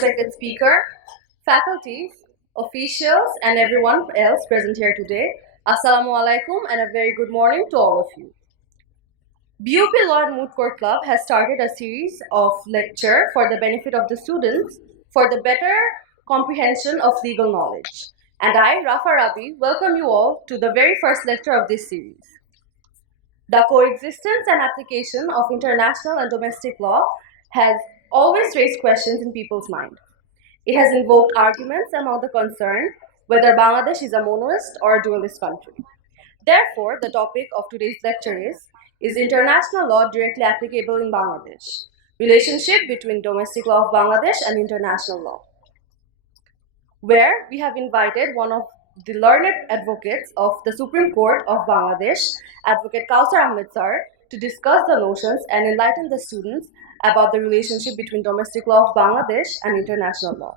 respected speaker, faculties, officials, and everyone else present here today, Assalamu alaikum and a very good morning to all of you. BUP Law and Moot Court Club has started a series of lecture for the benefit of the students for the better comprehension of legal knowledge. And I, Rafa Rabi, welcome you all to the very first lecture of this series. The coexistence and application of international and domestic law has always raised questions in people's mind. It has invoked arguments among the concerned whether Bangladesh is a monoist or a dualist country. Therefore, the topic of today's lecture is international law directly applicable in Bangladesh? Relationship between domestic law of Bangladesh and international law. Where we have invited one of the learned advocates of the Supreme Court of Bangladesh, Advocate Kawser Ahmed sir, to discuss the notions and enlighten the students about the relationship between domestic law of Bangladesh and international law.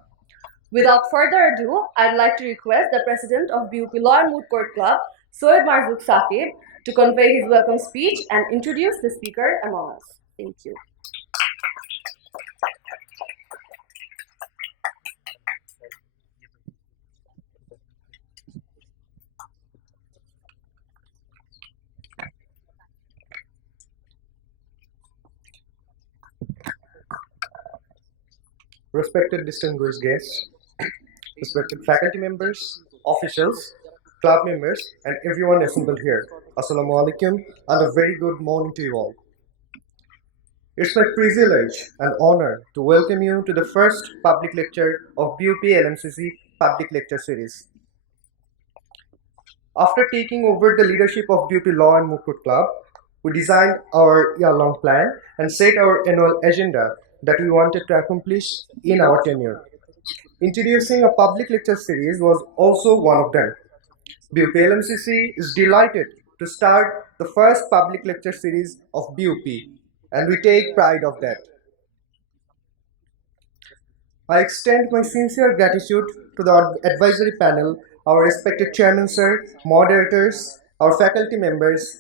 Without further ado, I'd like to request the President of BUP Law and Moot Court Club, Soed Marzouk Saqib, to convey his welcome speech and introduce the speaker among us. Thank you. Respected distinguished guests, respected faculty members, officials, club members, and everyone assembled here. Assalamu alaikum and a very good morning to you all. It's my privilege and honor to welcome you to the first public lecture of BUPLMCC Public Lecture Series. After taking over the leadership of BUP Law and Moot Court Club, we designed our year-long plan and set our annual agenda that we wanted to accomplish in our tenure. Introducing a public lecture series was also one of them. BUPLMCC is delighted to start the first public lecture series of BUP, and we take pride of that. I extend my sincere gratitude to the advisory panel, our respected chairman sir, moderators, our faculty members,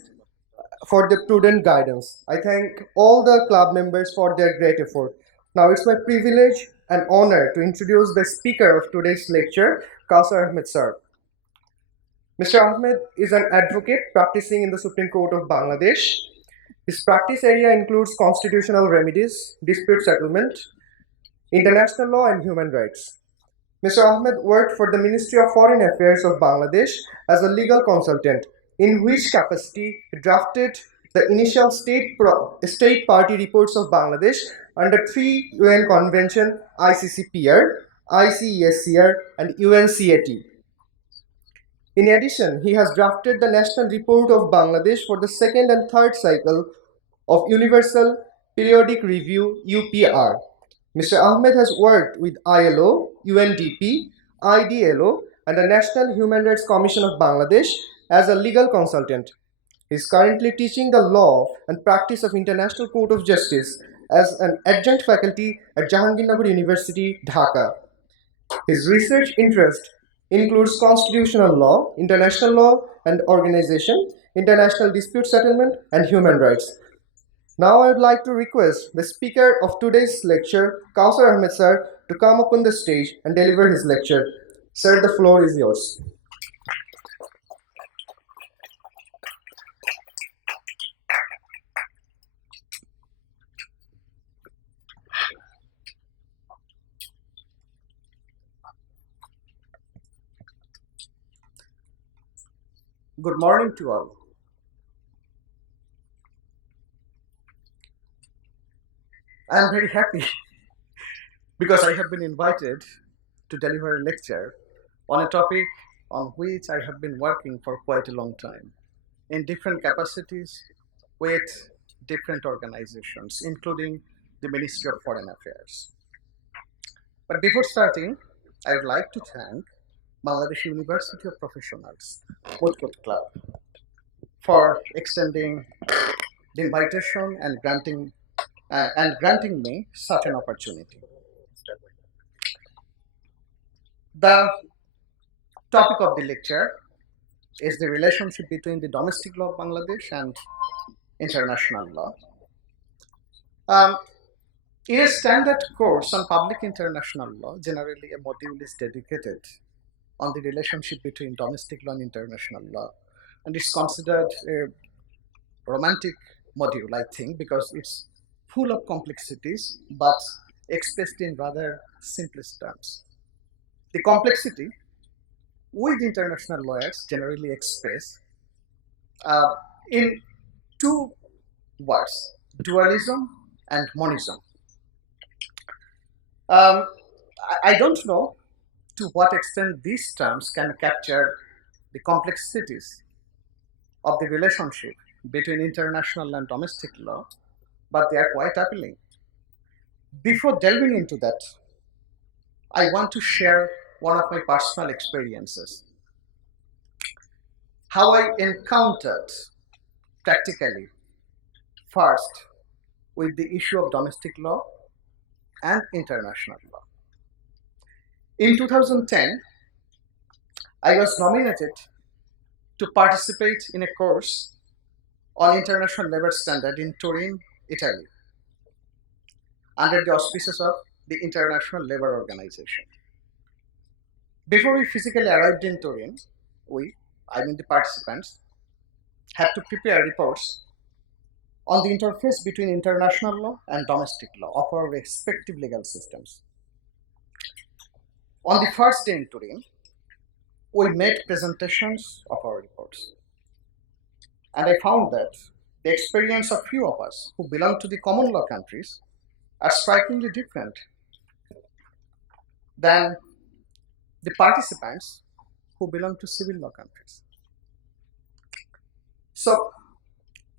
for the prudent guidance. I thank all the club members for their great effort. Now it's my privilege and honor to introduce the speaker of today's lecture, Kawser Ahmed sir. Mr. Ahmed is an advocate practicing in the Supreme Court of Bangladesh. His practice area includes constitutional remedies, dispute settlement, international law, and human rights. Mr. Ahmed worked for the Ministry of Foreign Affairs of Bangladesh as a legal consultant, in which capacity he drafted the initial state party reports of Bangladesh under 3 UN Convention ICCPR, ICESCR, and UNCAT. In addition, he has drafted the National Report of Bangladesh for the second and third cycle of Universal Periodic Review UPR. Mr. Ahmed has worked with ILO, UNDP, IDLO, and the National Human Rights Commission of Bangladesh as a legal consultant. He is currently teaching the law and practice of International Court of Justice as an adjunct faculty at Jahangirnagar University, Dhaka. His research interest includes constitutional law, international law and organization, international dispute settlement, and human rights. Now I would like to request the speaker of today's lecture, Kawser Ahmed sir, to come up on the stage and deliver his lecture. Sir, the floor is yours. Good morning to all. I am very happy because I have been invited to deliver a lecture on a topic on which I have been working for quite a long time in different capacities with different organizations, including the Ministry of Foreign Affairs. But before starting, I would like to thank Bangladesh University of Professionals, Moot Court Club, for extending the invitation and granting me such an opportunity. The topic of the lecture is the relationship between the domestic law of Bangladesh and international law. In a standard course on public international law, generally a module is dedicated on the relationship between domestic law and international law. And it's considered a romantic module, I think, because it's full of complexities but expressed in rather simplest terms. The complexity with international lawyers generally express uh, in two words: dualism and monism. Um, I don't know to what extent these terms can capture the complexities of the relationship between international and domestic law, but they are quite appealing. Before delving into that, I want to share one of my personal experiences. How I encountered practically first with the issue of domestic law and international law. In 2010, I was nominated to participate in a course on international labor standard in Turin, Italy, under the auspices of the International Labour Organization. Before we physically arrived in Turin, the participants, had to prepare reports on the interface between international law and domestic law of our respective legal systems. On the first day in Turin, we made presentations of our reports. And I found that the experience of few of us who belong to the common law countries are strikingly different than the participants who belong to civil law countries. So,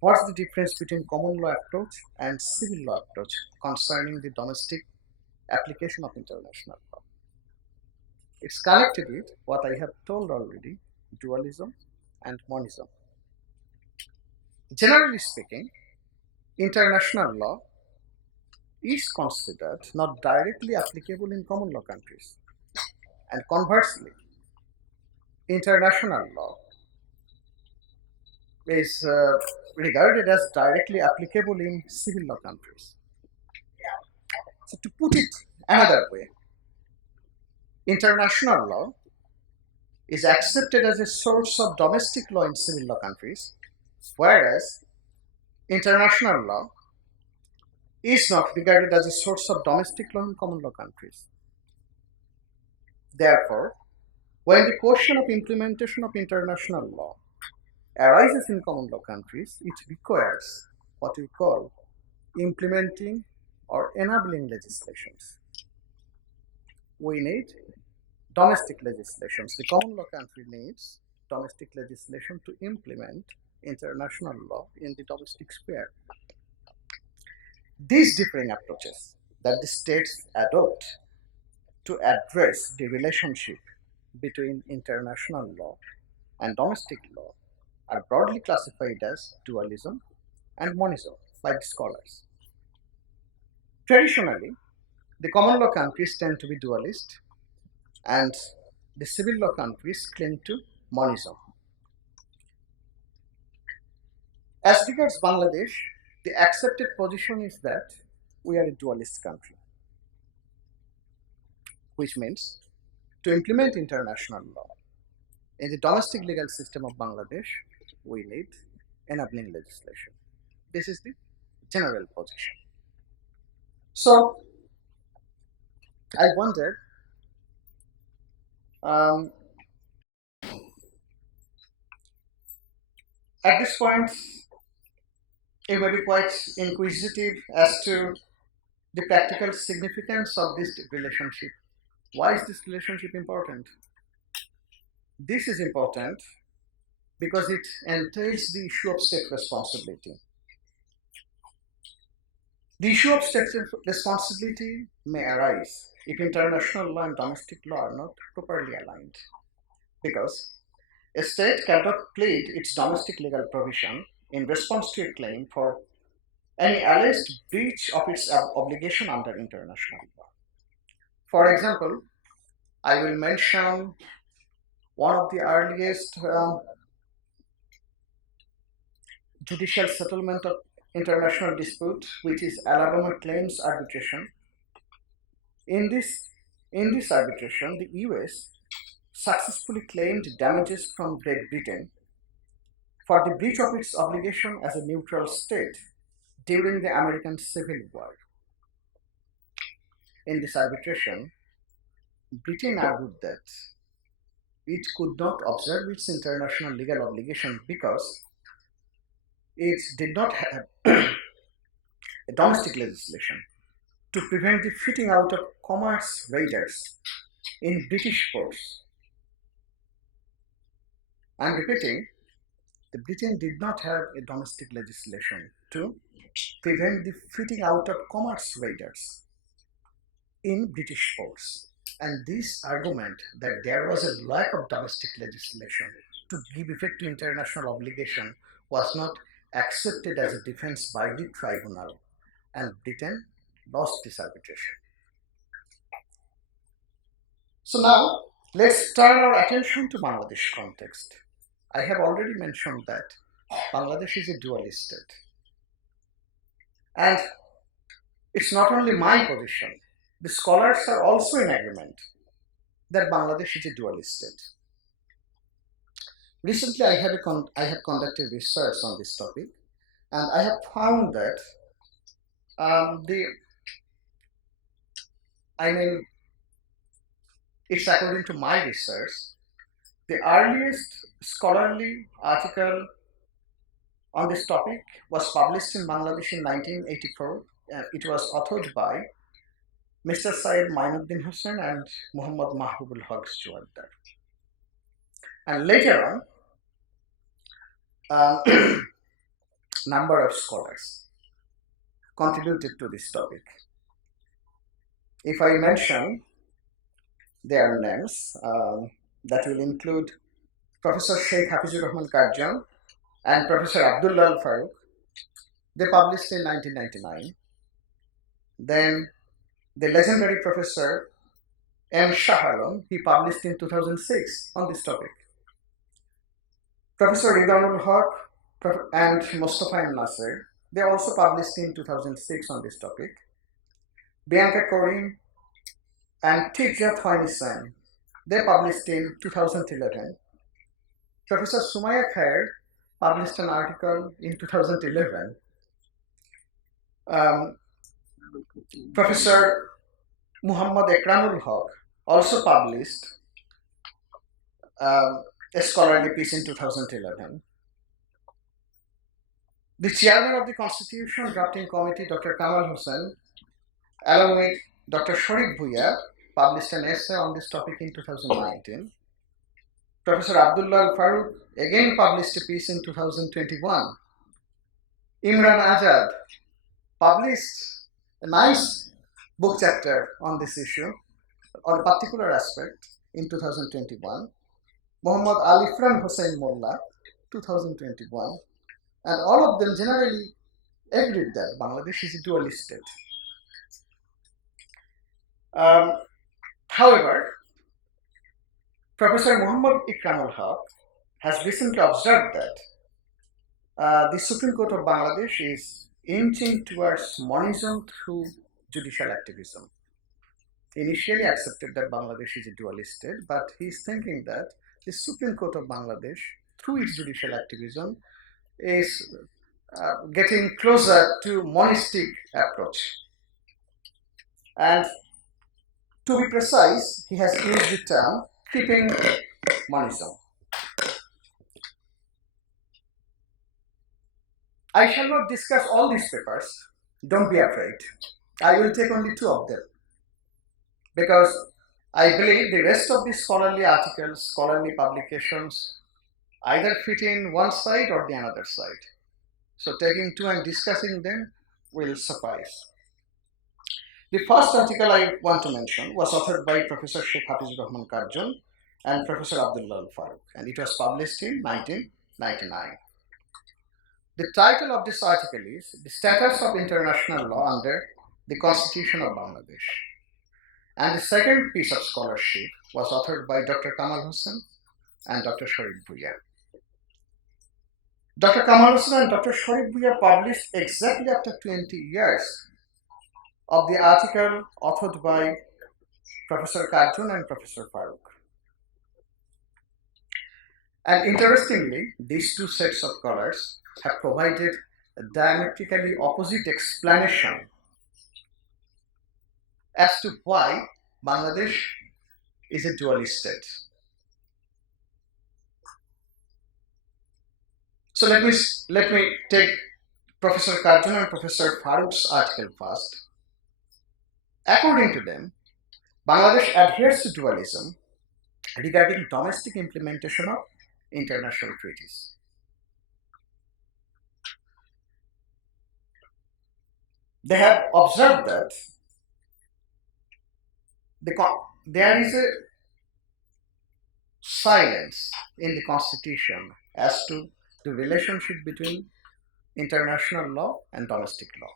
what's the difference between common law approach and civil law approach concerning the domestic application of international law? It's connected with what I have told already: dualism and monism. Generally speaking, international law is considered not directly applicable in common law countries, and conversely, international law is regarded as directly applicable in civil law countries. So, to put it another way, international law is accepted as a source of domestic law in civil law countries, whereas international law is not regarded as a source of domestic law in common law countries. Therefore, when the question of implementation of international law arises in common law countries, it requires what we call implementing or enabling legislations. We need domestic legislations. The common law country needs domestic legislation to implement international law in the domestic sphere. These differing approaches that the states adopt to address the relationship between international law and domestic law are broadly classified as dualism and monism by the scholars. Traditionally, the common law countries tend to be dualist, and the civil law countries cling to monism. As regards Bangladesh, the accepted position is that we are a dualist country, which means to implement international law in the domestic legal system of Bangladesh, we need enabling legislation. This is the general position. So, I wonder, at this point, you may be quite inquisitive as to the practical significance of this relationship. Why is this relationship important? This is important because it entails the issue of state responsibility. The issue of state responsibility may arise if international law and domestic law are not properly aligned, because a state cannot plead its domestic legal provision in response to a claim for any alleged breach of its obligation under international law. For example, I will mention one of the earliest judicial settlement international dispute, which is Alabama Claims Arbitration. In this arbitration, the US successfully claimed damages from Great Britain for the breach of its obligation as a neutral state during the American Civil War. In this arbitration, Britain argued that it could not observe its international legal obligation because it did not have a domestic legislation to prevent the fitting out of commerce raiders in British ports. I'm repeating, the Britain did not have a domestic legislation to prevent the fitting out of commerce raiders in British ports. And this argument that there was a lack of domestic legislation to give effect to international obligation was not accepted as a defense by the tribunal, and Britain lost this arbitration. So now, let's turn our attention to Bangladesh context. I have already mentioned that Bangladesh is a dual state. And it's not only my position, the scholars are also in agreement that Bangladesh is a dual state. Recently, I have conducted research on this topic, and I have found that it's according to my research, the earliest scholarly article on this topic was published in Bangladesh in 1984. It was authored by Mr. Syed Mainuddin Hussain and Muhammad Mahbubul Haq Juwaddar. And later on, number of scholars contributed to this topic. If I mention their names, that will include Professor Sheikh Hafizur Rahman Karjan and Professor Abdullah Al Farooq. They published in 1999. Then the legendary Professor M. Shah Alam, he published in 2006 on this topic. Professor Ridwanul Haq and Mustafa M. Nasser, they also published in 2006 on this topic. Bianca Corin and Tijat Hoynisan, they published in 2011. Professor Sumaya Khair published an article in 2011. Professor Muhammad Ekramul Haq also published a scholarly piece in 2011. The chairman of the Constitution Drafting Committee, Dr. Kamal Hussain, along with Dr. Sharif Bhuiya, published an essay on this topic in 2019. Professor Abdullah Al Farooq again published a piece in 2021. Imran Azad published a nice book chapter on this issue, on a particular aspect, in 2021. Muhammad Alifran Hossein Molla, 2021. And all of them generally agreed that Bangladesh is a dual state. However, Professor Muhammad Ikramul Haq has recently observed that the Supreme Court of Bangladesh is inching towards monism through judicial activism. He initially accepted that Bangladesh is a dual state, but he is thinking that the Supreme Court of Bangladesh, through its judicial activism, is getting closer to monistic approach. And to be precise, he has used the term creeping monism. I shall not discuss all these papers. Don't be afraid. I will take only two of them, because I believe the rest of the scholarly articles, scholarly publications, either fit in one side or the another side. So taking two and discussing them will suffice. The first article I want to mention was authored by Professor Sheikh Hafizur Rahman Karjan and Professor Abdullah Al Farooq, and it was published in 1999. The title of this article is The Status of International Law Under the Constitution of Bangladesh. And the second piece of scholarship was authored by Dr. Kamal Hussain and Dr. Sharif Bhuiya. Dr. Kamal Hussain and Dr. Sharif Bhuiya published exactly after 20 years of the article authored by Professor Karjun and Professor Farooq. And interestingly, these two sets of scholars have provided a diametrically opposite explanation as to why Bangladesh is a dualist state. So let me take Professor Karjun and Professor Farooq's article first. According to them, Bangladesh adheres to dualism regarding domestic implementation of international treaties. They have observed that there is a silence in the constitution as to the relationship between international law and domestic law.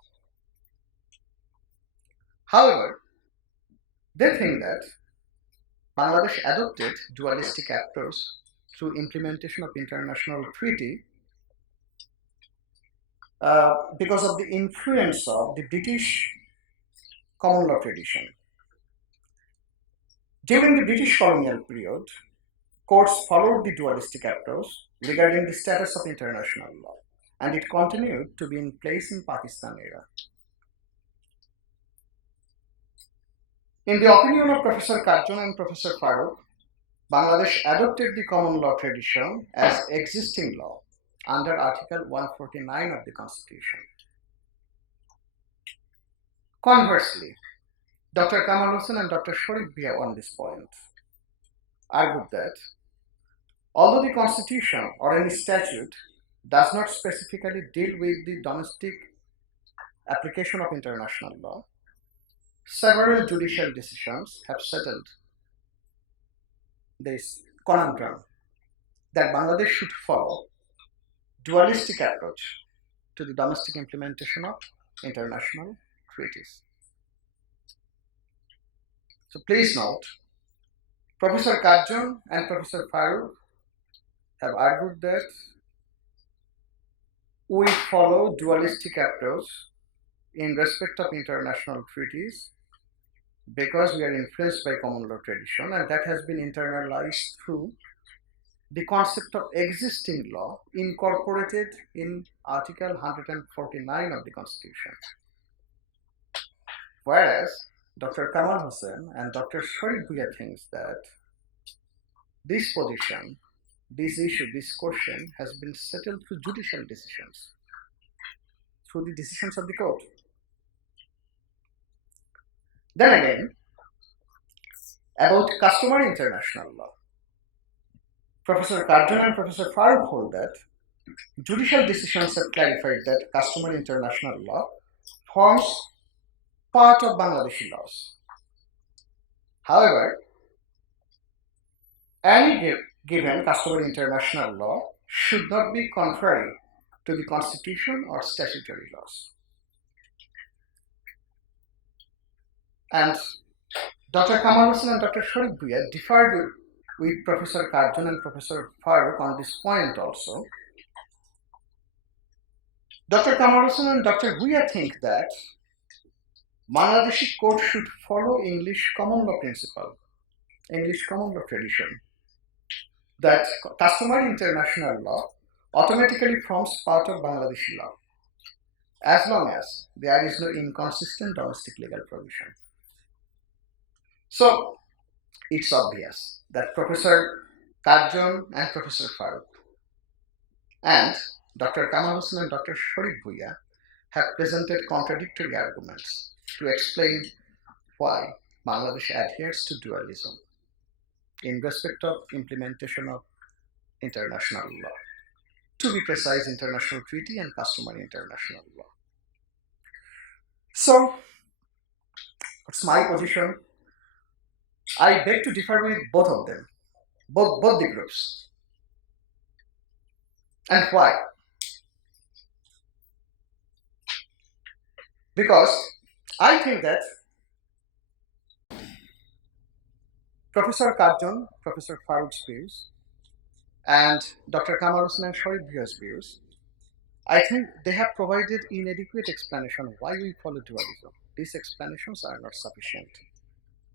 However, they think that Bangladesh adopted dualistic approach through implementation of international treaty because of the influence of the British common law tradition. During the British colonial period, courts followed the dualistic approach regarding the status of international law, and it continued to be in place in Pakistan era. In the opinion of Professor Karjun and Professor Farooq, Bangladesh adopted the common law tradition as existing law under Article 149 of the Constitution. Conversely, Dr. Kamal Hussain and Dr. Sharif Bhuiya on this point argued that although the Constitution or any statute does not specifically deal with the domestic application of international law, several judicial decisions have settled this conundrum that Bangladesh should follow dualistic approach to the domestic implementation of international treaties. So please note, Professor Karjun and Professor Farooq have argued that we follow dualistic approach in respect of international treaties because we are influenced by common law tradition, and that has been internalized through the concept of existing law incorporated in Article 149 of the Constitution. Whereas Dr. Kamal Hussain and Dr. Sharif Bhuiya thinks that this position, this issue, this question has been settled through judicial decisions, through the decisions of the court. Then again, about customary international law, Professor Karjun and Professor Farooq hold that judicial decisions have clarified that customary international law forms part of Bangladeshi laws. However, any given customary international law should not be contrary to the constitution or statutory laws. And Dr. Kamal Hussain and Dr. Sharif Bhuiya differed with Professor Karjun and Professor Farooq on this point also. Dr. Kamal Hussain and Dr. Bhuiya think that Bangladeshi court should follow English common law principle, English common law tradition, that customary international law automatically forms part of Bangladeshi law, as long as there is no inconsistent domestic legal provision. So, it's obvious that Professor Karjun and Professor Farooq and Dr. Kamal Hussain and Dr. Sharif Bhuiya have presented contradictory arguments to explain why Bangladesh adheres to dualism in respect of implementation of international law. To be precise, international treaty and customary international law. So, what's my position? I beg to differ with both of them, both the groups. And why? Because I think that Professor Karjun, Professor Farooq's views, and Dr. Kamal Hussain and Sharif Bhuiya's views I think they have provided inadequate explanation why we follow dualism. These explanations are not sufficient.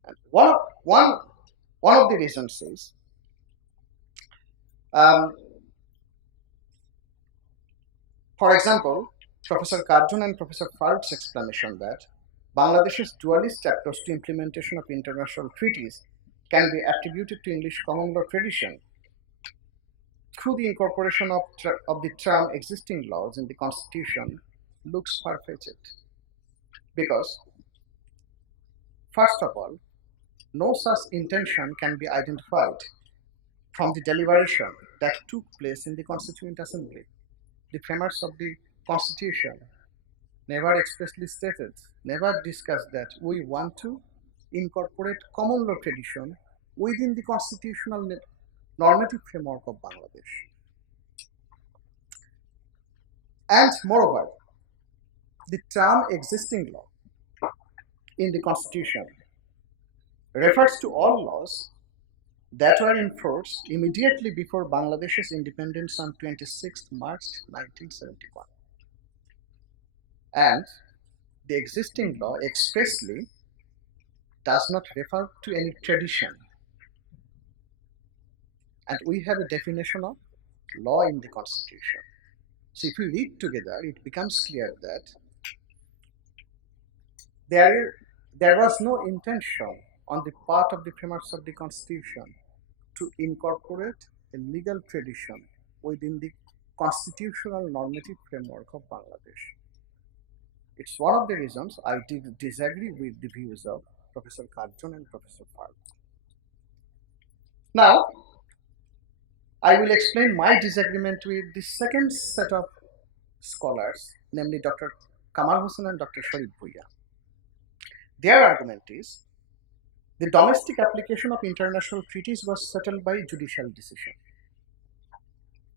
And one of the reasons is um, for example, Professor Karjun and Professor Faruk's explanation that Bangladesh's dualist approach to implementation of international treaties can be attributed to English common law tradition through the incorporation of the term existing laws in the Constitution looks far-fetched. Because, first of all, no such intention can be identified from the deliberation that took place in the Constituent Assembly. The framers of the Constitution never expressly stated, never discussed that we want to incorporate common law tradition within the constitutional normative framework of Bangladesh. And moreover, the term existing law in the Constitution refers to all laws that were in force immediately before Bangladesh's independence on 26 March 1971. And the existing law expressly does not refer to any tradition. And we have a definition of law in the Constitution. So if we read together, it becomes clear that there was no intention on the part of the framers of the Constitution to incorporate a legal tradition within the constitutional normative framework of Bangladesh. It's one of the reasons I disagree with the views of Professor Karjun and Professor Faruk. Now, I will explain my disagreement with the second set of scholars, namely Dr. Kamal Hossain and Dr. Sharif Bhuiya. Their argument is the domestic application of international treaties was settled by judicial decision.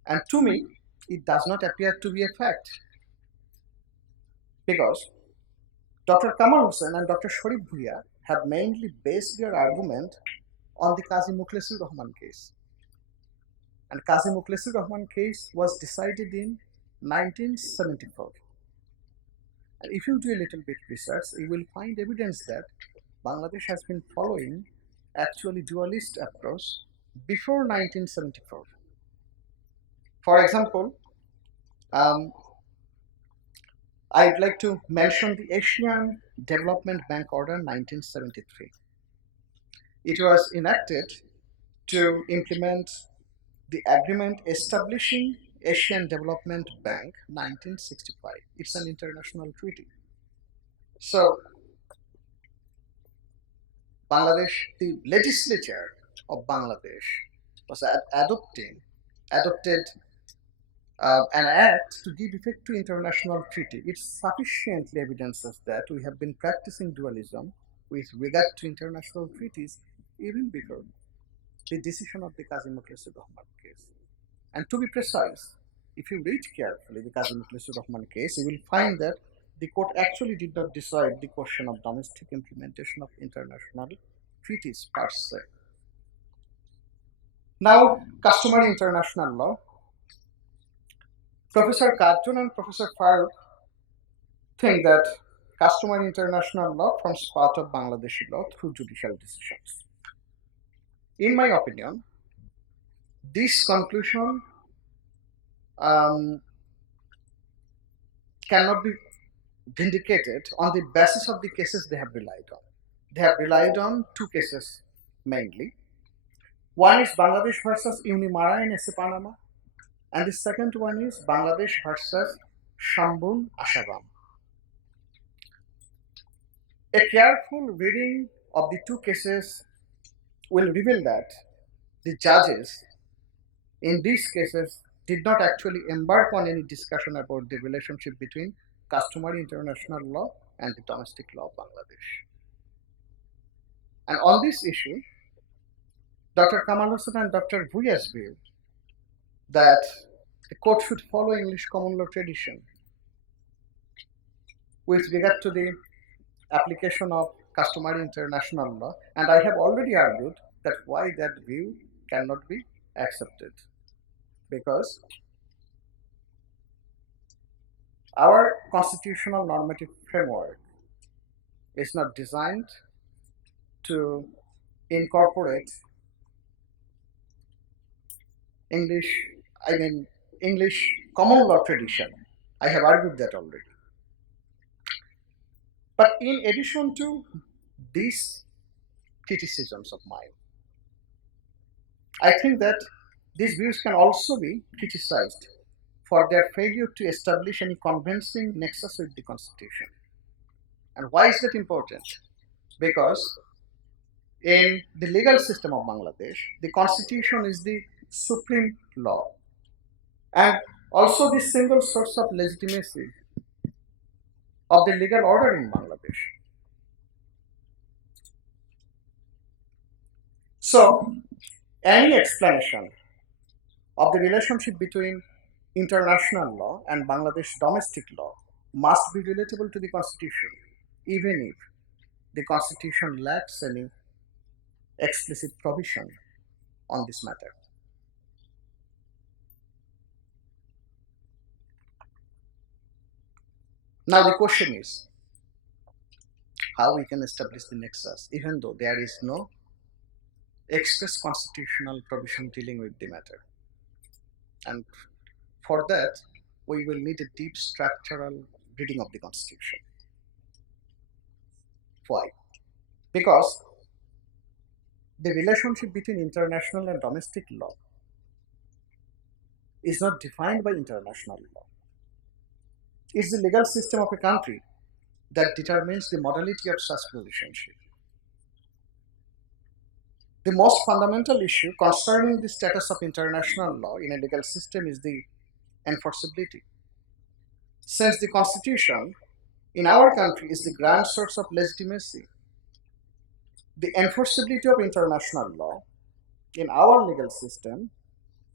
And to me, it does not appear to be a fact. Because Dr. Kamal Hossain and Dr. Sharif Bhuiya have mainly based their argument on the Qazi Mukhlesur Rahman case. And Qazi Mukhlesur Rahman case was decided in 1974. And if you do a little bit research, you will find evidence that Bangladesh has been following actually dualist approach before 1974. For example, I'd like to mention the Asian Development Bank Order 1973. It was enacted to implement the agreement establishing Asian Development Bank 1965. It's an international treaty. So, Bangladesh, the legislature of Bangladesh was adopted an act to give effect to international treaty. It sufficiently evidences that we have been practicing dualism with regard to international treaties even before the decision of the Qazi Mukhlesur Rahman case. And to be precise, if you read carefully the Qazi Mukhlesur Rahman case, you will find that the court actually did not decide the question of domestic implementation of international treaties per se. Now, customary international law. Professor Karjun and Professor Faruk think that customary international law forms part of Bangladeshi law through judicial decisions. In my opinion, this conclusion cannot be vindicated on the basis of the cases they have relied on. They have relied on two cases mainly. One is Bangladesh versus Unimara in S.A. Panama, and the second one is Bangladesh versus Shambun Ashabam. A careful reading of the two cases will reveal that the judges in these cases did not actually embark on any discussion about the relationship between customary international law and the domestic law of Bangladesh. And on this issue, Dr. Kamal Hossain and Dr. Bhuiya's view that the court should follow English common law tradition with regard to the application of customary international law, and I have already argued that why that view cannot be accepted. Because Our constitutional normative framework is not designed to incorporate English, English common law tradition. I have argued that already. But in addition to these criticisms of mine, I think that these views can also be criticized for their failure to establish any convincing nexus with the Constitution. And why is that important? Because in the legal system of Bangladesh, the Constitution is the supreme law and also the single source of legitimacy of the legal order in Bangladesh. So, any explanation of the relationship between international law and Bangladesh domestic law must be relatable to the Constitution, even if the Constitution lacks any explicit provision on this matter. Now the question is how we can establish the nexus even though there is no express constitutional provision dealing with the matter. And for that, we will need a deep structural reading of the Constitution. Why? Because the relationship between international and domestic law is not defined by international law. It's the legal system of a country that determines the modality of such relationship. The most fundamental issue concerning the status of international law in a legal system is the enforceability. Since the Constitution in our country is the grand source of legitimacy, the enforceability of international law in our legal system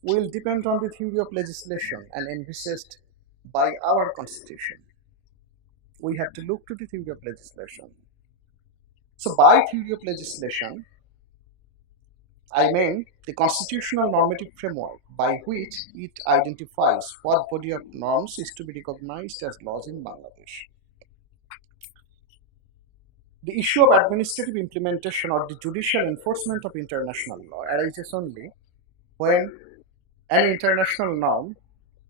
will depend on the theory of legislation and envisaged by our Constitution. We have to look to the theory of legislation. So by theory of legislation, I mean the constitutional normative framework by which it identifies what body of norms is to be recognized as laws in Bangladesh. The issue of administrative implementation or the judicial enforcement of international law arises only when an international norm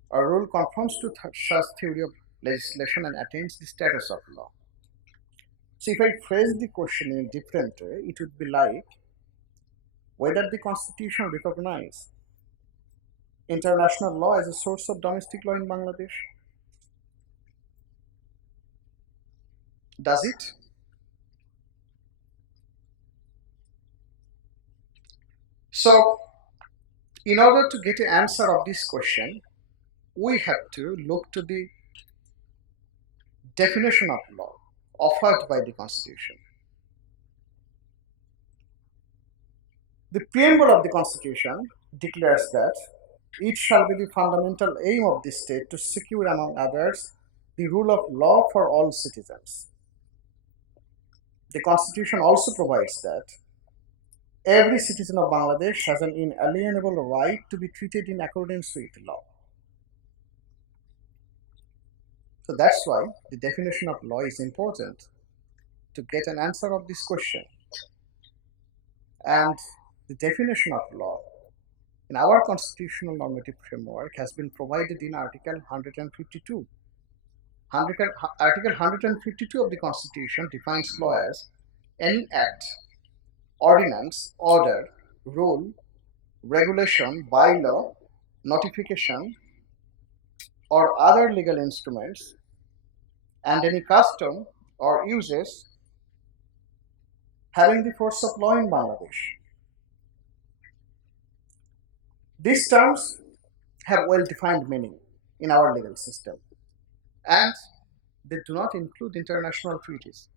or rule conforms to such theory of legislation and attains the status of law. So if I phrase the question in a different way, it would be like whether the Constitution recognizes international law as a source of domestic law in Bangladesh. Does it? So, in order to get an answer of this question, we have to look to the definition of law offered by the Constitution. The preamble of the Constitution declares that it shall be the fundamental aim of the state to secure, among others, the rule of law for all citizens. The Constitution also provides that every citizen of Bangladesh has an inalienable right to be treated in accordance with law. So that's why the definition of law is important to get an answer of this question. And the definition of law in our constitutional normative framework has been provided in Article 152. Article 152 of the Constitution defines law as any act, ordinance, order, rule, regulation, bylaw, notification, or other legal instruments, and any custom or uses having the force of law in Bangladesh. These terms have well-defined meaning in our legal system, and they do not include international treaties.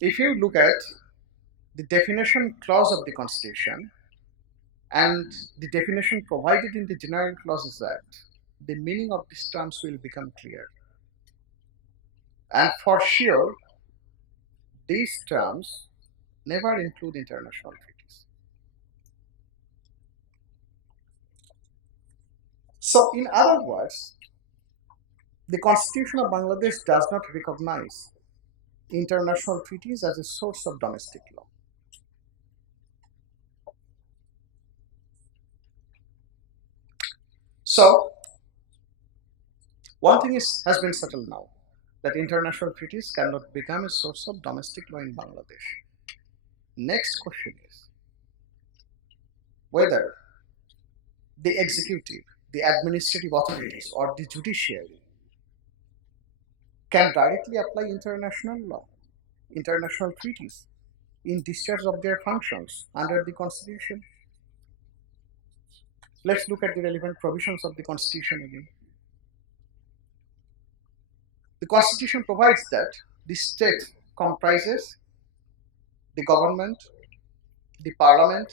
If you look at the definition clause of the Constitution and the definition provided in the General Clauses Act, the meaning of these terms will become clear. And for sure, these terms never include international treaties. So, in other words, the Constitution of Bangladesh does not recognize international treaties as a source of domestic law. So, one thing has been settled now, that international treaties cannot become a source of domestic law in Bangladesh. Next question is whether the executive, the administrative authorities, or the judiciary can directly apply international law, international treaties, in discharge of their functions under the Constitution. Let's look at the relevant provisions of the Constitution again. The Constitution provides that the state comprises the government, the parliament,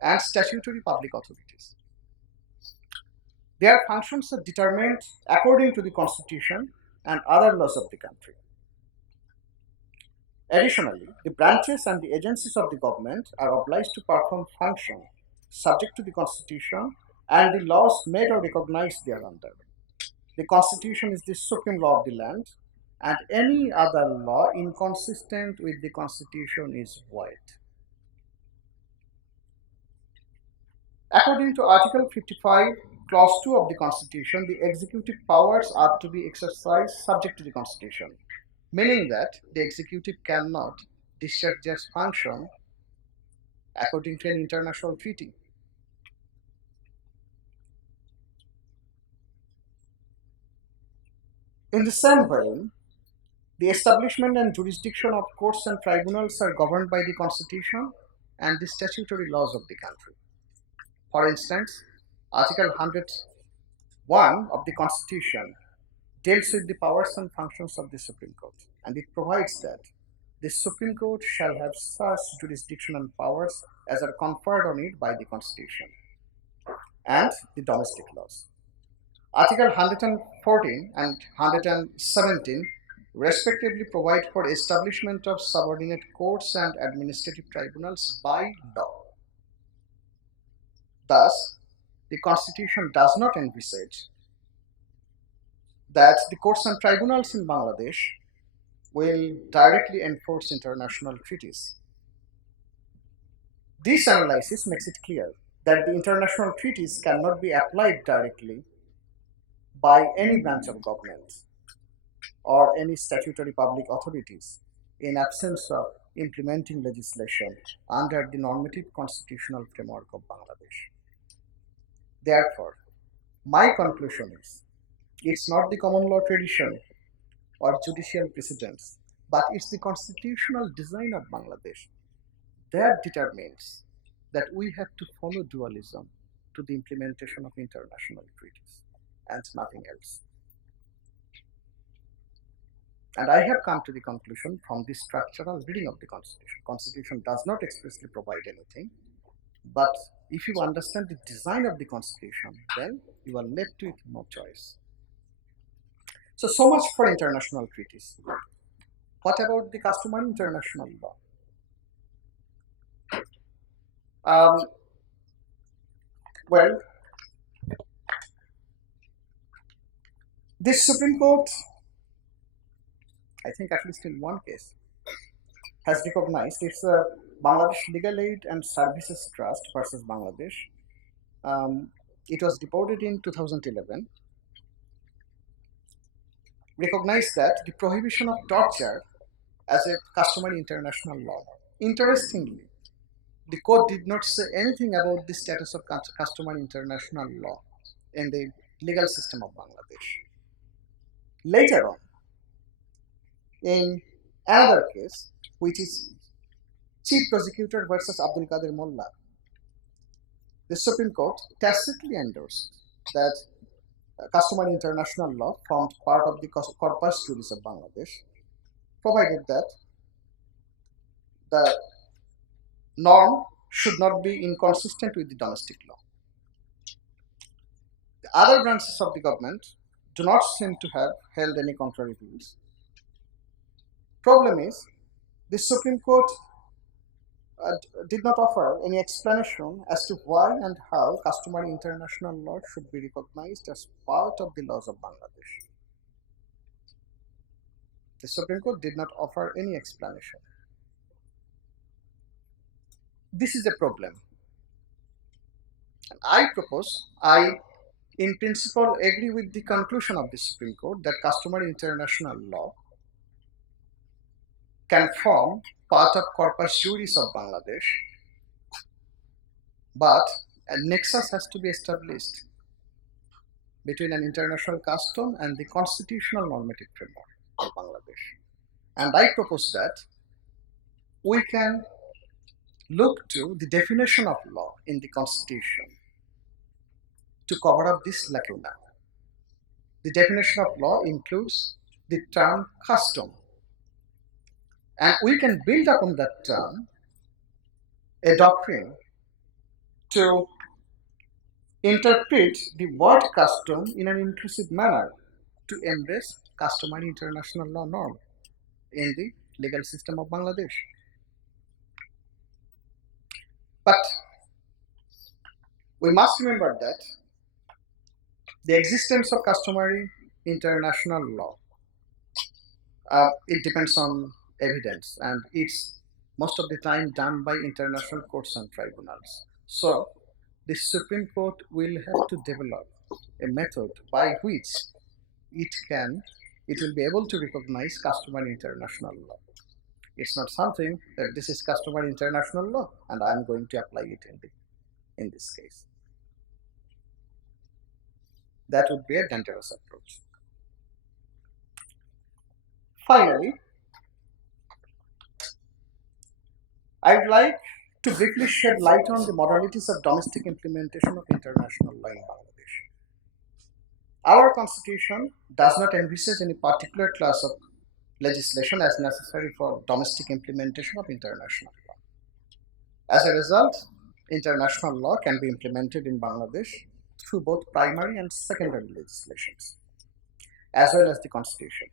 and statutory public authorities. Their functions are determined according to the Constitution and other laws of the country. Additionally, the branches and the agencies of the government are obliged to perform functions subject to the Constitution and the laws made or recognized thereunder. The Constitution is the supreme law of the land, and any other law inconsistent with the Constitution is void. According to Article 55, Clause 2 of the Constitution, the executive powers are to be exercised subject to the Constitution, meaning that the executive cannot discharge their function according to an international treaty. In the same vein, the establishment and jurisdiction of courts and tribunals are governed by the Constitution and the statutory laws of the country. For instance, Article 101 of the Constitution deals with the powers and functions of the Supreme Court, and it provides that the Supreme Court shall have such jurisdictional powers as are conferred on it by the Constitution and the domestic laws. Article 114 and 117 respectively provide for establishment of subordinate courts and administrative tribunals by law. Thus, the Constitution does not envisage that the courts and tribunals in Bangladesh will directly enforce international treaties. This analysis makes it clear that the international treaties cannot be applied directly by any branch of government or any statutory public authorities in absence of implementing legislation under the normative constitutional framework of Bangladesh. Therefore, my conclusion is, it's not the common law tradition or judicial precedents, but it's the constitutional design of Bangladesh that determines that we have to follow dualism to the implementation of international treaties and nothing else. And I have come to the conclusion from the structural reading of the Constitution. Constitution does not expressly provide anything, but if you understand the design of the Constitution, then you are left with no choice. So much for international treaties. What about the customary international law? Well, this Supreme Court, I think at least in one case, has recognized it's a Bangladesh Legal Aid and Services Trust versus Bangladesh. It was deported in 2011. Recognized that the prohibition of torture as a customary international law. Interestingly, the court did not say anything about the status of customary international law in the legal system of Bangladesh. Later on, in another case, which is Chief Prosecutor versus Abdul Qadir Mullah, the Supreme Court tacitly endorsed that customary international law formed part of the corpus juris of Bangladesh, provided that the norm should not be inconsistent with the domestic law. The other branches of the government do not seem to have held any contrary views. Problem is, the Supreme Court did not offer any explanation as to why and how customary international law should be recognized as part of the laws of Bangladesh. The Supreme Court did not offer any explanation. This is a problem. And I in principle agree with the conclusion of the Supreme Court that customary international law can form part of corpus juris of Bangladesh, but a nexus has to be established between an international custom and the constitutional normative framework of Bangladesh. And I propose that we can look to the definition of law in the Constitution to cover up this lacuna. The definition of law includes the term custom, and we can build upon that term a doctrine to interpret the word custom in an inclusive manner to embrace customary international law norm in the legal system of Bangladesh. But we must remember that the existence of customary international law, it depends on evidence, and it's most of the time done by international courts and tribunals. So the Supreme Court will have to develop a method by which it will be able to recognize customary international law. It's not something that this is customary international law and I'm going to apply it in this case. That would be a dangerous approach. Finally, I'd like to briefly shed light on the modalities of domestic implementation of international law in Bangladesh. Our constitution does not envisage any particular class of legislation as necessary for domestic implementation of international law. As a result, international law can be implemented in Bangladesh through both primary and secondary legislations, as well as the constitution.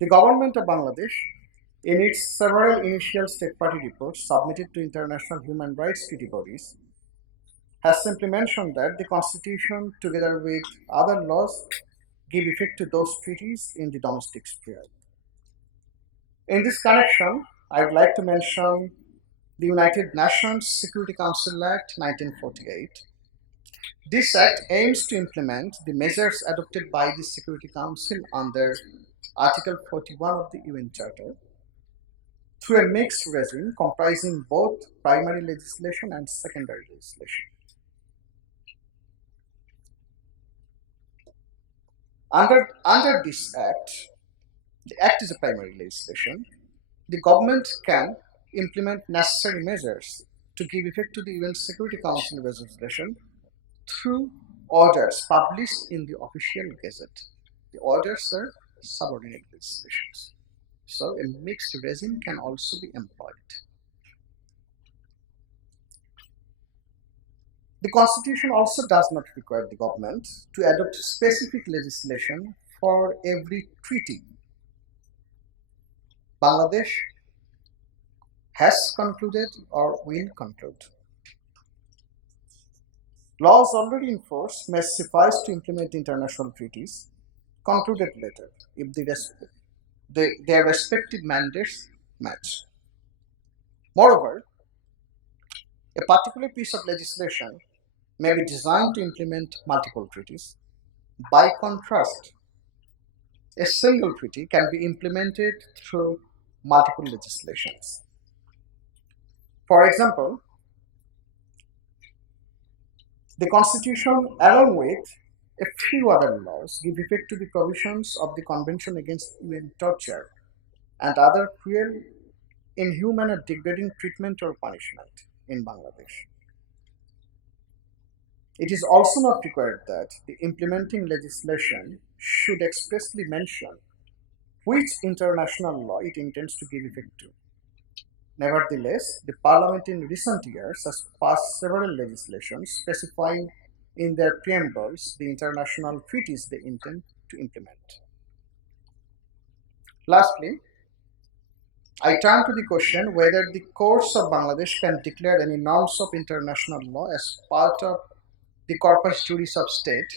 The government of Bangladesh, in its several initial state party reports submitted to international human rights treaty bodies, has simply mentioned that the constitution, together with other laws, give effect to those treaties in the domestic sphere. In this connection, I would like to mention the United Nations Security Council Act 1948. This act aims to implement the measures adopted by the Security Council under Article 41 of the UN Charter through a mixed regime comprising both primary legislation and secondary legislation. Under this act, the act is a primary legislation, the government can implement necessary measures to give effect to the UN Security Council resolution through orders published in the official gazette. The orders are subordinate legislations. So a mixed regime can also be employed. The Constitution also does not require the government to adopt specific legislation for every treaty Bangladesh has concluded or will conclude. Laws already in force may suffice to implement international treaties concluded later if their respective mandates match. Moreover, a particular piece of legislation may be designed to implement multiple treaties. By contrast, a single treaty can be implemented through multiple legislations. For example, the Constitution, along with a few other laws, give effect to the provisions of the Convention Against UN Torture and other cruel, inhuman, or degrading treatment or punishment in Bangladesh. It is also not required that the implementing legislation should expressly mention which international law it intends to give effect to. Nevertheless, the Parliament in recent years has passed several legislations specifying in their preambles the international treaties they intend to implement. Lastly, I turn to the question whether the courts of Bangladesh can declare any norms of international law as part of the corpus juris of state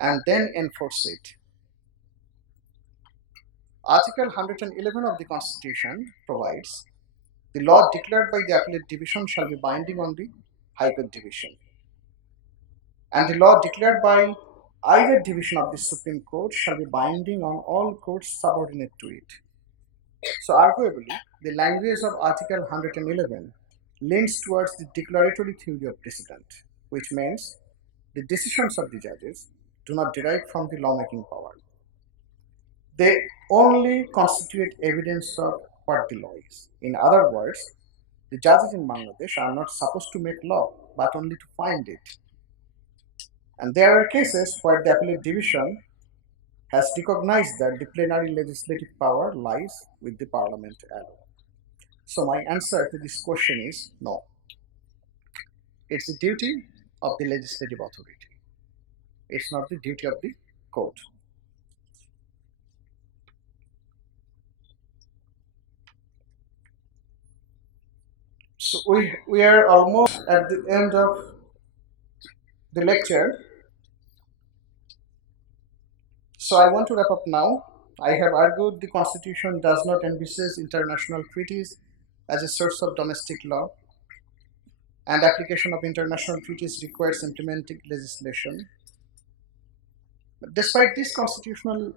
and then enforce it. Article 111 of the Constitution provides the law declared by the appellate division shall be binding on the High Court division, and the law declared by either division of the Supreme Court shall be binding on all courts subordinate to it. So, arguably, the language of Article 111 leans towards the declaratory theory of precedent, which means the decisions of the judges do not derive from the lawmaking power. They only constitute evidence of what the law is. In other words, the judges in Bangladesh are not supposed to make law, but only to find it. And there are cases where the appellate division has recognized that the plenary legislative power lies with the parliament alone. So my answer to this question is no. It's the duty of the legislative authority. It's not the duty of the court. So we are almost at the end of the lecture. So I want to wrap up now. I have argued the Constitution does not envisage international treaties as a source of domestic law, and application of international treaties requires implementing legislation. But despite this constitutional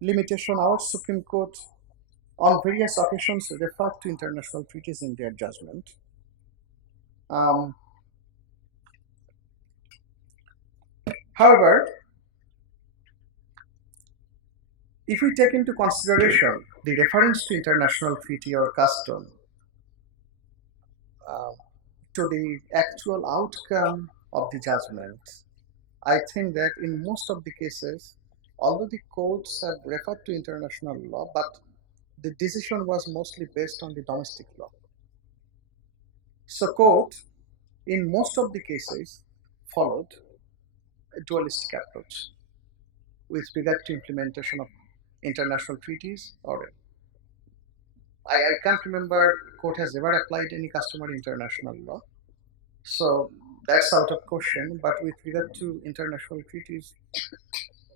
limitation, our Supreme Court on various occasions referred to international treaties in their judgment. However, if we take into consideration the reference to international treaty or custom to the actual outcome of the judgment, I think that in most of the cases, although the courts have referred to international law, but the decision was mostly based on the domestic law. So court, in most of the cases, followed a dualistic approach with regard to implementation of international treaties, or I can't remember court has ever applied any customary international law. So that's out of question. But with regard to international treaties,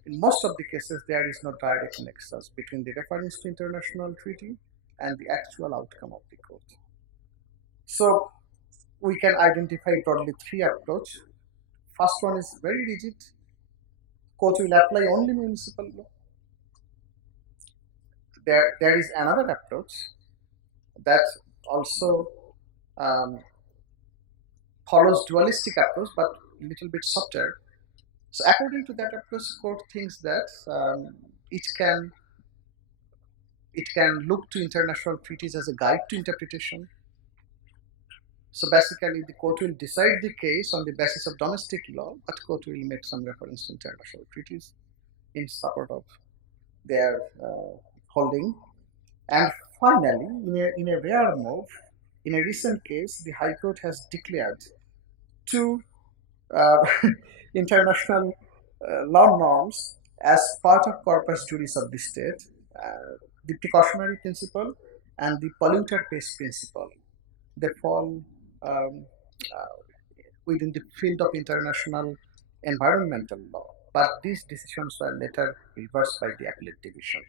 in most of the cases, there is no direct nexus between the reference to international treaty and the actual outcome of the court. So we can identify broadly three approaches. First one is very rigid. Court will apply only municipal law. There is another approach that also follows dualistic approach, but a little bit softer. So according to that approach, court thinks that it can look to international treaties as a guide to interpretation. So basically, the court will decide the case on the basis of domestic law, but court will make some reference to international treaties in support of their holding. And finally, in a rare move, in a recent case, the High Court has declared two international law norms as part of corpus juris of the state, the precautionary principle and the polluter pays principle. They fall within the field of international environmental law, but these decisions were later reversed by the appellate division.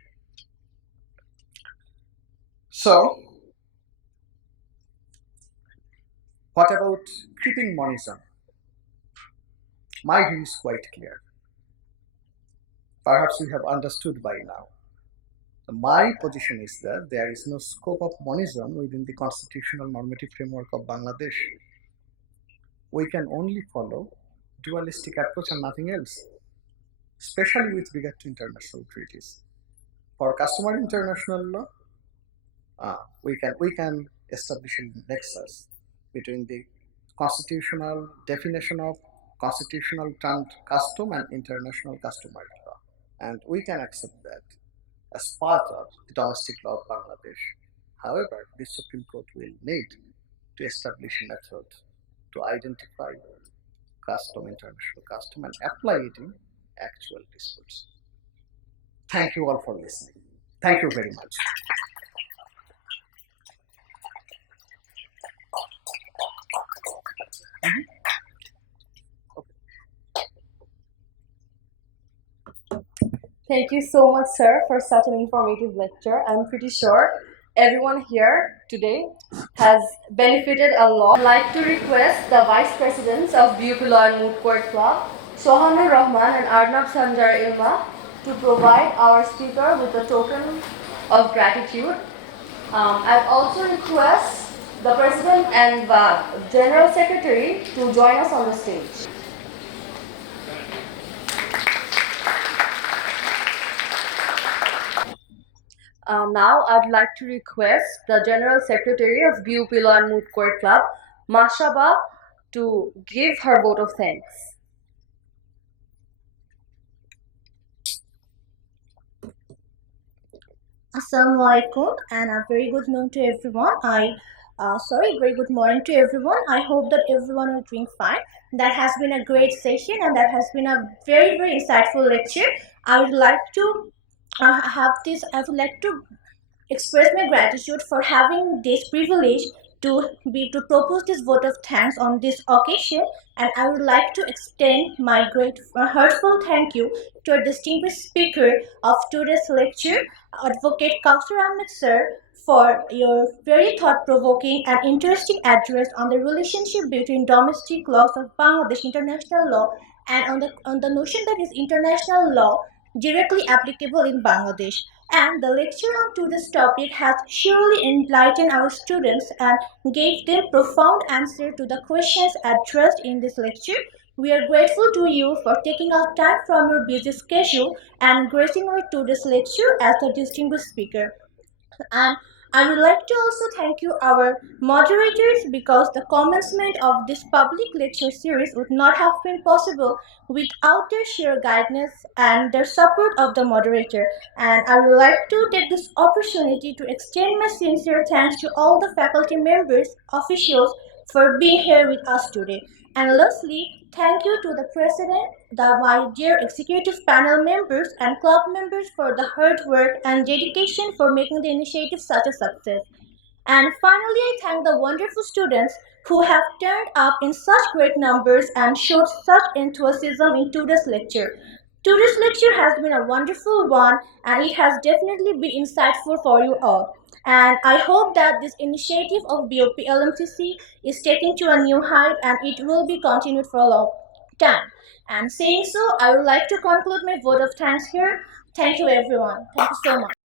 So, what about creeping monism? My view is quite clear. Perhaps you have understood by now. My position is that there is no scope of monism within the constitutional normative framework of Bangladesh. We can only follow dualistic approach and nothing else, especially with regard to international treaties. For customary international law, we can establish a nexus between the constitutional definition of constitutional termed custom and international customary law, and we can accept that as part of the domestic law of Bangladesh. However, the Supreme Court will need to establish a method to identify custom, international custom, and apply it in actual disputes. Thank you all for listening. Thank you very much. Thank you so much, sir, for such an informative lecture. I'm pretty sure everyone here today has benefited a lot. I'd like to request the Vice Presidents of BUPL and Moot Court Club, Sohanur Rahman and Arnab Sanjar Ilma, to provide our speaker with a token of gratitude. I'd also request the President and the General Secretary to join us on the stage. Now I'd like to request the General Secretary of BUPL and Moot Court Club, Mashaba, to give her vote of thanks. Assalamu alaikum and a very good noon to everyone. Very good morning to everyone. I hope that everyone is doing fine. That has been a great session and that has been a very, very insightful lecture. I would like to express my gratitude for having this privilege to propose this vote of thanks on this occasion, and I would like to extend my heartfelt thank you to a distinguished speaker of today's lecture, Advocate Kawser Ahmed sir, for your very thought-provoking and interesting address on the relationship between domestic laws of Bangladesh international law and on the notion that is international law directly applicable in Bangladesh. And the lecture on today's topic has surely enlightened our students and gave them profound answers to the questions addressed in this lecture. We are grateful to you for taking out time from your busy schedule and gracing our today's lecture as the distinguished speaker. And I would like to also thank you, our moderators, because the commencement of this public lecture series would not have been possible without their sheer guidance and their support of the moderator. And I would like to take this opportunity to extend my sincere thanks to all the faculty members, officials, for being here with us today. And lastly, thank you to the President, my dear executive panel members and club members for the hard work and dedication for making the initiative such a success. And finally, I thank the wonderful students who have turned up in such great numbers and showed such enthusiasm in today's lecture. Today's lecture has been a wonderful one and it has definitely been insightful for you all. And I hope that this initiative of BUPLMCC is taken to a new height and it will be continued for a long time. And saying so, I would like to conclude my vote of thanks here. Thank you everyone. Thank you so much.